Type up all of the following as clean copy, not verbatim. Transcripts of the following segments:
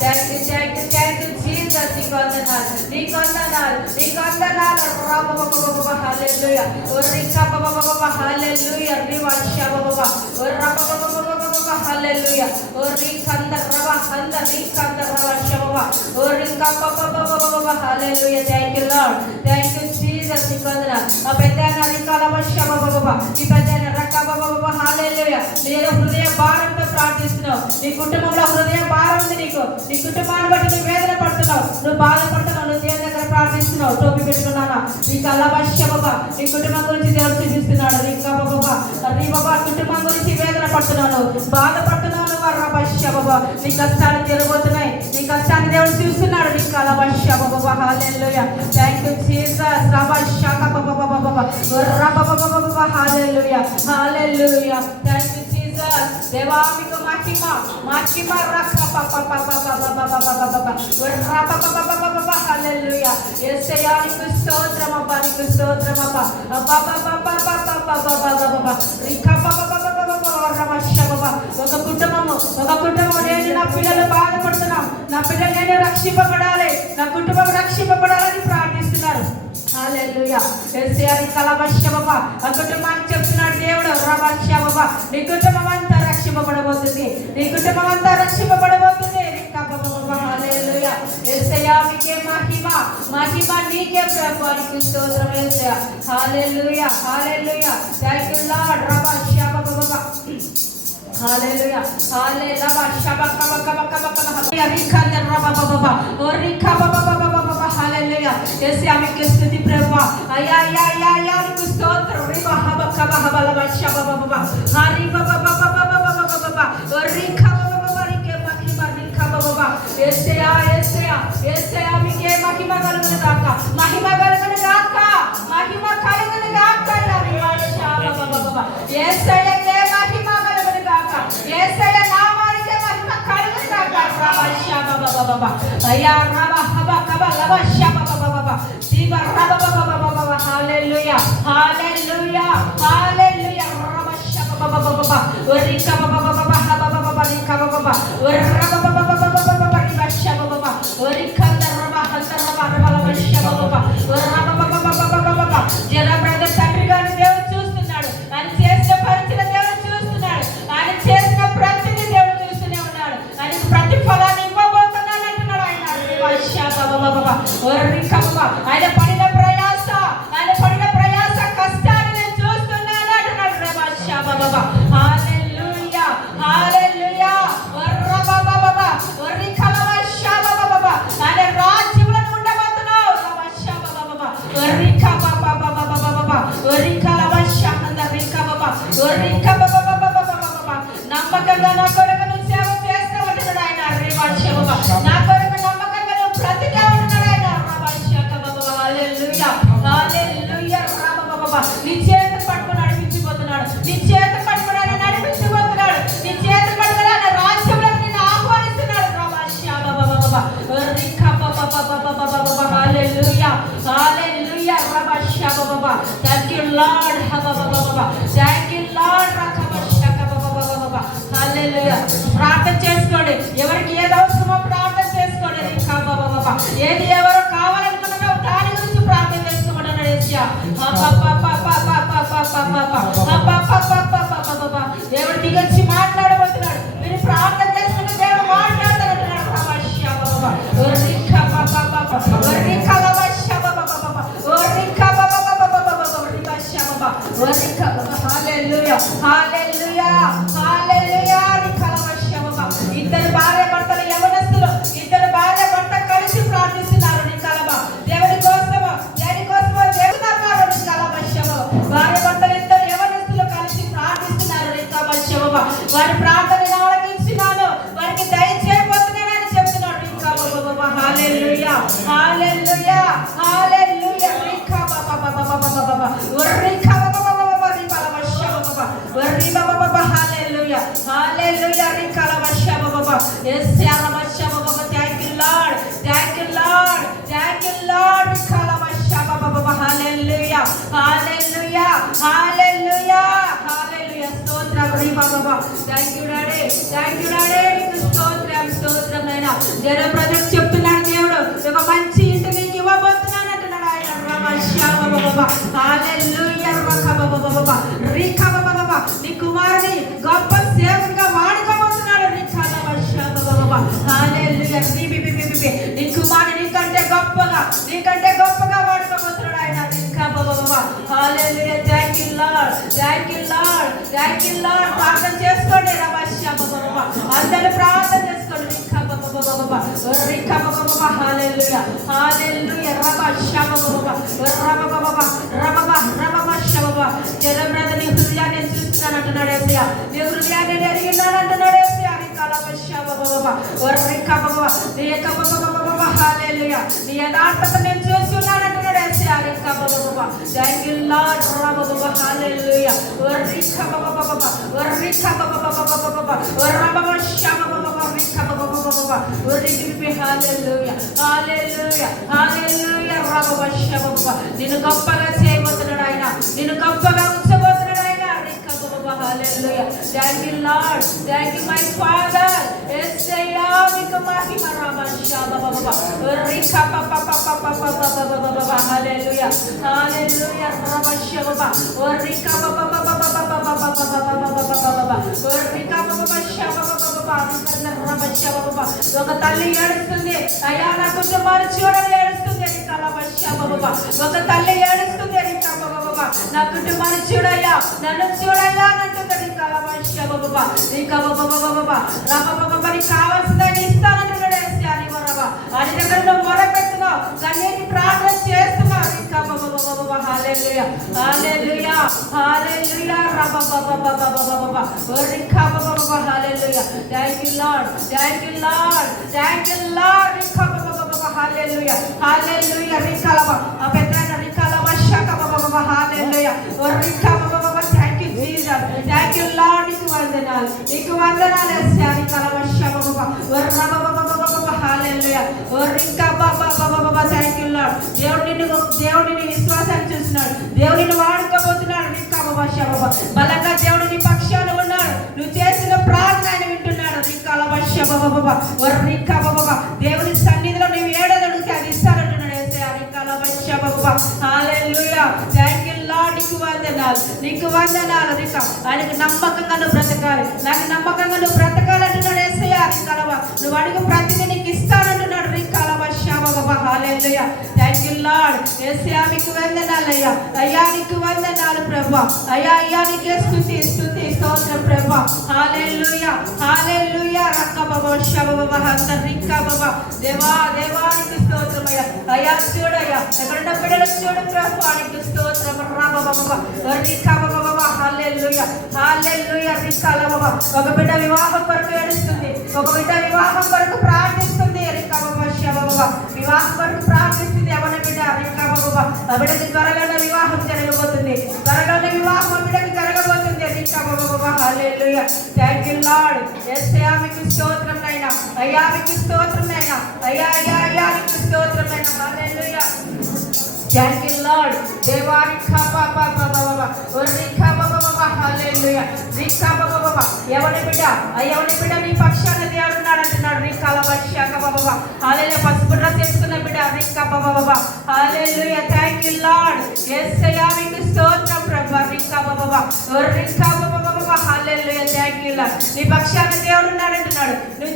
Thank you Jesus. నీకు వందనాలు, నీకు వందనాలు, నీకు వందనాలు. హల్లెలూయా. Rica hallelujah. రివాషా hallelujah. రికంద rava హంద రికంద rava Rica hallelujah. Thank you lord, thank you Jesus. నీకు వందనాలు. ఆ పెద్దన రికాల వశవ ఈ పెద్దన రకబ హల్లెలూయా. నేను హృదయ భారంతో ప్రార్థిస్తున్నావు. నీ కుటుంబంలో హృదయ భారం ఉంది. నీ కుటుంబాన్ని బట్టి నువ్వు వేదన పడుతున్నావు, నువ్వు బాధపడుతున్నావు, నువ్వు దేవుని దగ్గర ప్రార్థిస్తున్నావు. టోపీ పెట్టుకున్నానా నీకు అల్లవశ్య బాబా. నీ కుటుంబం గురించి దేవుడు చూపిస్తున్నాడు. నీ బాబా కుటుంబం గురించి వేదన పడుతున్నాను, బాధపడుతున్నాను. రభశ్య బాబా నీ కష్టాలు జరగబోతున్నాయి, నీ కష్టాన్ని దేవుడు చూస్తున్నాడు. నీకు అల్లవశ్య బాబా. హల్లెలూయా. Thank you Jesus. రభశ్య బాబా రబ hallelujah. Hallelujah. Thank you Jesus. దేవామికు మహిమ మహిమ రక్ష హల్లెలూయా. యేసయ్యా నీకు స్తోత్రం అబ్బా, నీకు స్తోత్రం అబ్బా. ఒక కుటుంబం నేను నా పిల్లలు బాధపడుతున్నాం, నా పిల్లలు నేను రక్షింపబడాలి, నా కుటుంబం రక్షింపబడాలని ప్రార్థిస్తున్నారు. హల్లెలూయా. యేసయ్యా నీకు అల్లవశ్య బాబా. ఆ కుటుంబానికి చెప్తున్నాడు దేవుడు రభశ్య బాబా. నీ కుటుంబం అంతా రక్షింపబడబోతుంది, నీ కుటుంబం అంతా రక్షింపబడబోతుంది. హల్లెలూయా. యేసయ్యా నీకే మహిమ మహిమ నీకే ప్రభువా. నీకు స్తోత్రం యేసయ్యా. Hallelujah. Hallelujah. Thank you lord. రభశ్య బాబా. హల్లెలూయా. హల్లెలూయా. హల్లెలూయా. యేసయ్యా మీకు స్తుతి ప్రభువా. అయ్యా అయ్యా అయ్యా అయ్యా నీకు స్తోత్రం. రిబ హబ కబ హబల వశ బాబా. హరి బాబా బాబా బాబా బాబా. రిఖ బాబా రికే మహిమ రిఖ బాబా. యేసయ్యా యేసయ్యా యేసయ్యా మీకే మహిమ కలుగును గాక, మహిమ కలుగును గాక, మహిమ కలుగును గాక. హరి వశ బాబా. యేసయ్యకే మహిమ కలుగును గాక, యేసయ్య నామానికే మహిమ కలుగును గాక. రవశ బాబా. అయ్యా రవ హబ కబ లవశ బాబా. శివ రవ బాబా. హల్లెలూయా. హల్లెలూయా. హల్లెలూయా. రవశ బాబా. రిక బాబా బాబా రిక బాబా. రవ బాబా రివశ బాబా. రికంద రవ హంద రవ రవలవశ బాబా. రవ బాబా. జర బ్రదర్ తండ్రి గారిని దేవుడు చూస్తున్నాడు, ఆయన చేసిన పరిచయ దేవుడు చూస్తున్నాడు, ఆయన చేసిన ప్రతిని దేవుడు చూస్తూనే ఉన్నాడు. ఆయనకు ప్రతిఫలాన్ని ఇవ్వబోతున్నాడు అంటున్నాడు ఆయన. ఆయన పడిన ప్రయాస, ఆయన పడిన ప్రయాస కష్టాన్ని నేను చూస్తున్నాను అంటున్నాడు. బాబా. హల్లెలూయా. హల్లెలూయా. ఆయన రాజ్యంలో ఉండబోతున్నావు. నమ్మకంగా నా కొరకు నువ్వు సేవ చేస్తూ ఉంటున్నాడు ఆయన. నా కొరకు నమ్మకంగా నువ్వు బ్రతికే ఉంటున్నాడు ఆయన. హల్లెలూయా. హల్లెలూయా. నీ చేతులు పట్టుకుని నడిపించిపోతున్నాడు, నీ చేతులు పట్టుకుని నడిపించిపోతున్నాడు, నీ చేతులు పట్టుకుని ఆయన రాజ్యంలో నిన్ను ఆహ్వానిస్తున్నాడు. Hallelujah. Hallelujah. Thank you lord. Thank you lord. Hallelujah. ప్రార్థన చేసుకోండి, ఎవరికి ఏది అవసరమో ప్రార్థన చేసుకోండి. ఏది ఎవరు కావాలనుకున్నారో దాని గురించి ప్రార్థన చేసుకోమన్నాడు. దేవుడు దిగొచ్చి మాట్లాడబోతున్నాడు. మీరు ప్రార్థన చేసుకుంటే దేవుడు మాట్లాడతాడు. ఇద్దరు భార్య భర్తలు యవనస్తులు, ఇద్దరు భార్య భర్త కలిసి ప్రార్థిస్తున్నారు. దేవుడి కోసము దేనికోసమో దేవుతున్నారు. భార్య భర్తలు ఇద్దరు యవనస్తులు కలిసి ప్రార్థిస్తున్నారు. వారి ప్రార్థనను ఆలకించినాను, వారికి దయచేయబోతున్నానని చెప్తున్నాడు. Hallelujah. Hallelujah. Hallelujah. Hallelujah. Hallelujah. Thank you lord. Thank you lord. Thank you lord. Hallelujah. Hallelujah. Hallelujah. Hallelujah. స్తోత్రం బాబా. Thank you daddy. Thank you daddy. నీకు స్తోత్రం స్తోత్రం నైనా. జనం ప్రజలకు చెప్తున్నాడు దేవుడు, ఒక మంచి ఇంటి నీకు ఇవ్వబోతున్నాను అంటున్నాడు ఆయన. నీ కుమారుని గొప్ప సేవకుడిగా వాడుకోబోతున్నాడు. నీ కుమారుని నీకంటే గొప్పగా వాడుకోబోతున్నాడు ఆయన. ప్రార్థన చేసుకోండి, అందరూ ప్రార్థన చేసుకోండి. నీ హృదయాన్ని చూస్తున్నాను అంటున్నాడు ఏసయ్య. నీ హృదయాన్ని ఎరిగినాను అంటున్నాడు ఏసయ్య. నీ యథార్థత నేను చూస్తున్నాను అంటున్నాడు ఏసయ్య. Thank you lord. నిన్ను గొప్పగా చేయబోతున్నాడు ఆయన, నిన్ను గొప్పగా ఉంచబోతున్నాడు ఆయన. Thank you Lord, thank you my Father. Esaya మీకు మహిమ రామశబబబ రికా పపపపపపపపపపప హల్లెలూయా హల్లెలూయా రామశబబ రికా పపపపపపపపపపపపపప రికా పపపశబబబబ రామశబబబ. ఒక తల్లి ఏడుస్తుంది, అయ్యా నా కుటుంబాన్ని చూడని ఏడుస్తుంది అని కలవశబబబ. ఒక తల్లి ఏడుస్తుంది అని కబబబబ, నా కుటుంబాన్ని చూడయ్యా, నన్ను చూడయ్యా అంటుంది అని కలవశబబబ. రికా పపపపపప రామబబబ నీకు కావాల్సిందని ఇస్తానంటున్నాడు ఏసయ్య. అని దగ్గర నువ్వు మొరపెట్టుకో, కన్నీటి ప్రార్థన చేస్తున్నావు. రికా పపపపపప హల్లెలూయా హల్లెలూయా హల్లెలూయా రామబబబబబబబ రికా పపపపప hallelujah. Thank you lord, thank you lord, thank you lord. రికా పపపపప హల్లెలూయా హల్లెలూయా రికాలబ పెద్దన రికాలబ షక పపపప హల్లెలూయా రికా పపపప. Thank you Jesus, thank you lord. నీకు వందనాలు, నీకు వందనాలు ఏసయ్య. రికాలబ షబబబ రబబబబబబ హల్లెలూయా రికా పపపపప. Thank you lord. దేవుడిని విశ్వాసాన్ని చూస్తున్నాడు, దేవుడిని వాడుకోబోతున్నాడు. రికా పప షబబ బలంగా దేవుడు నీ పక్షాన ఉన్నాడు. నువ్వు చేసిన ప్రార్థన ఆయన వింటున్నాడు. రికాలబ షబబబబ రికా పపప. దేవుని సన్నిధిలో నువ్వు ఏడేది అడిగితే అది ఇస్తానంటున్నాడు ఏసయ్య. రికాలబ షబబబ హల్లెలూయా. Thank you lord. నీకు వందనాలు, నీకు వందనాలు. రికా ఆయనకు నమ్మకంగా నువ్వు బ్రతకాలి, నాకు నమ్మకంగా నువ్వు బ్రతకాలంటున్నాడు ఏసయ్య. రికాలబ నువ్వు అడుగు ప్రతిదీ నీకు ఇస్తానంటున్నాడు. రికాలబ షబబబ హల్లెలూయా. Thank you lord. ఏసయ్య మీకు వందనాలు అయ్యా. అయ్యా నీకు వందనాలు ప్రభువా. అయ్యా అయ్యా నీకే స్తుతి స్తుతి స్తోత్రం ప్రభువా. హల్లెలూయా హల్లెలూయా రక్కబబ షబబబ రిక్కబబ. దేవా దేవా నీకు స్తోత్రం అయ్యా. అయ్యా చూడయ్యా, ఎక్కడున్న బిడ్డలు చూడు ప్రభువా, నీకు స్తోత్రం. రబబబ రిక్కబబబ హల్లెలూయా హల్లెలూయా రిక్కలబబ. ఒక బిడ్డ వివాహం కొరకు ఏడుస్తుంది, ఒక బిడ్డ వివాహం కొరకు ప్రార్థిస్తుంది. రిక్కబబ షబబబ వివాహం కొరకు ప్రార్థిస్తుంది. ఎవరి బిడ్డ రిక్కబబబ ఆ బిడ్డకి త్వరగానే వివాహం జరగబోతుంది, త్వరగానే వివాహం ఆ బిడ్డకి జరగబోతుంది. రిక్కబబబ హల్లెలూయా. Thank you lord. యేసయ్యా మీకు స్తోత్రం నైనా, అయ్యా మీకు స్తోత్రం నైనా, అయ్యా అయ్యా అయ్యా మీకు స్తోత్రం నైనా. హల్లెలూయా. Thank you lord. దేవా రికా పపపపపప రికా పపపప హల్లెలూయా రికా పపపప. ఎవరి బిడ్డ నీ పక్షాన దేవుడు ఉన్నాడు అంటున్నాడు. రికాలబ షక పపప హల్లెలూయా. పసుపు డ్రెస్ వేసుకున్న బిడ్డ రికా పపపప హల్లెలూయా. Thank you lord. యేసయ్యా మీకు స్తోత్రం ప్రభువా. రికా పపప రికా పపపప హల్లెలూయా. Thank you lord. నీ పక్షాన దేవుడు ఉన్నాడు అంటున్నాడు. నీ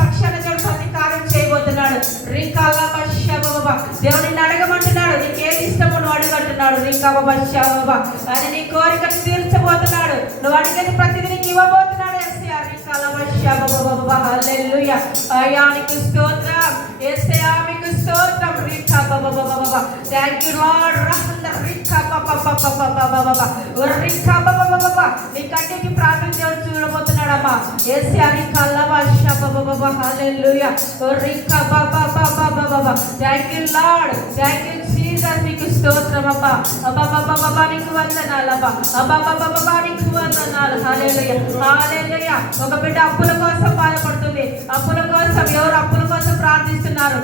పక్షాన దేవుడు ప్రతి కార్యం చేయబోతున్నాడు. రికాలబ షబబబ దేవుడిని అడగమంటున్నాడు. నీకు ఏది ఇష్టమో నువ్వు అడుగంటున్నాడు. రికాబబ షబబబ అది నీ కోరికను తీర్చబోతున్నాడు. నువ్వు అడిగేది ప్రతిదీ నీకు ఇవ్వబోతున్నాడు యేసయ్యా. రికాలబ షబబబబ హల్లెలూయా. అయ్యా నీకు స్తోత్రం యేసయ్యా మీకు స్తోత్రం. రికాబబబబబ థాంక్ యూ లార్డ్. రికాబబబబబబబ రికాబబబబబ నీ కంటికి ప్రార్థన దేవుడు చూడబోతున్నాడమ్మా. యేసయ్యా రికాలబ షబబబబ హల్లెలూయా రికాబబబబబబ. Thank you lord, thank you Jesus. నీకు స్తోత్రం అబ్బా. అబ్బబ్బబ్బబ్బా నీకు వందనాలు అబ్బా. అబ్బబ్బబ్బబ్బా నీకు వందనాలు. హల్లెలూయా హల్లెలూయా. ఒక బిడ్డ అప్పుల కోసం బాధపడుతుంది. అప్పుల కోసం ఎవరు అప్పుల కోసం ప్రార్థిస్తున్నారు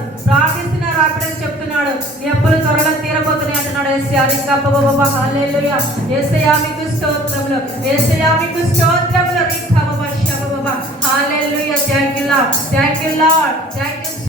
ఆ బిడ్డకు చెప్తున్నాడు, నీ అప్పులు త్వరగా తీరబోతున్నాయి అంటున్నాడు యేసయ్యా. రికాబబబబ హల్లెలూయా. యేసయ్యా మీకు స్తోత్రములు, యేసయ్యా మీకు స్తోత్రములు. రికాబబ షబబబ hallelujah. Thank you lord, thank you lord, thank you.